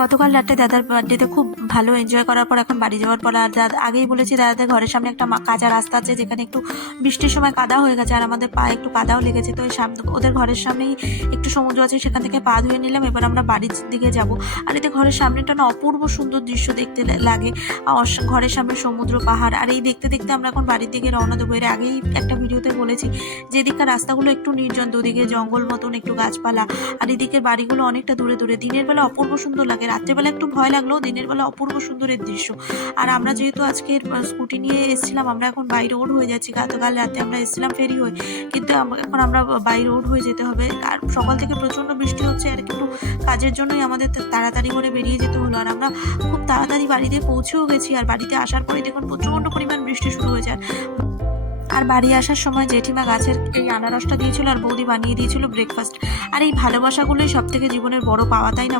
গতকাল রাতে দাদার বার্থডেতে খুব ভালো এনজয় করার পর এখন বাড়ি যাওয়ার পর আর দাদা আগেই বলেছি দাদাদের ঘরের সামনে একটা কাঁচা রাস্তা আছে যেখানে একটু বৃষ্টির সময় কাদা হয়ে গেছে আর আমাদের পায়ে একটু কাদাও লেগেছে। তো ওদের ঘরের সামনেই একটু সমুদ্র আছে, সেখান থেকে পা ধুয়ে নিলাম। এবার আমরা বাড়ির দিকে যাব। আর এতে ঘরের সামনেটা না অপূর্ব সুন্দর দৃশ্য দেখতে লাগে। ঘরের সামনে সমুদ্র, পাহাড়, আর এই দেখতে দেখতে আমরা এখন বাড়ির দিকে রওনা দেবো। এর আগেই একটা ভিডিওতে বলেছি যে এদিককার রাস্তাগুলো একটু নির্জন, দুদিকে জঙ্গল মতন, একটু গাছপালা, আর এদিকের বাড়িগুলো অনেকটা দূরে দূরে। দিনের বেলা অপূর্ব সুন্দর লাগে, রাত্রেবেলা একটু ভয় লাগলেও দিনের বেলা অপূর্ব সুন্দরের দৃশ্য। আর আমরা যেহেতু আজকে স্কুটি নিয়ে এসেছিলাম, আমরা এখন বাই রোড হয়ে যাচ্ছি। গতকাল রাতে আমরা এসেছিলাম ফেরি হয়ে, কিন্তু এখন আমরা বাই রোড হয়ে যেতে হবে। আর সকাল থেকে প্রচণ্ড বৃষ্টি হচ্ছে, আর একটু কাজের জন্যই আমাদের তাড়াতাড়ি করে বেরিয়ে যেতে হলো। আর আমরা খুব তাড়াতাড়ি বাড়িতে পৌঁছেও গেছি। আর বাড়িতে আসার পরে দেখুন প্রচণ্ড পরিমাণ বৃষ্টি শুরু হয়েছে। আর বাড়ি আসার সময় জেঠিমা গাছের এই আনারসটা দিয়েছিল আর বৌদি বানিয়ে দিয়েছিল ব্রেকফাস্ট। আর এই ভালোবাসাগুলোই সব থেকে জীবনের বড় পাওয়া, তাই না?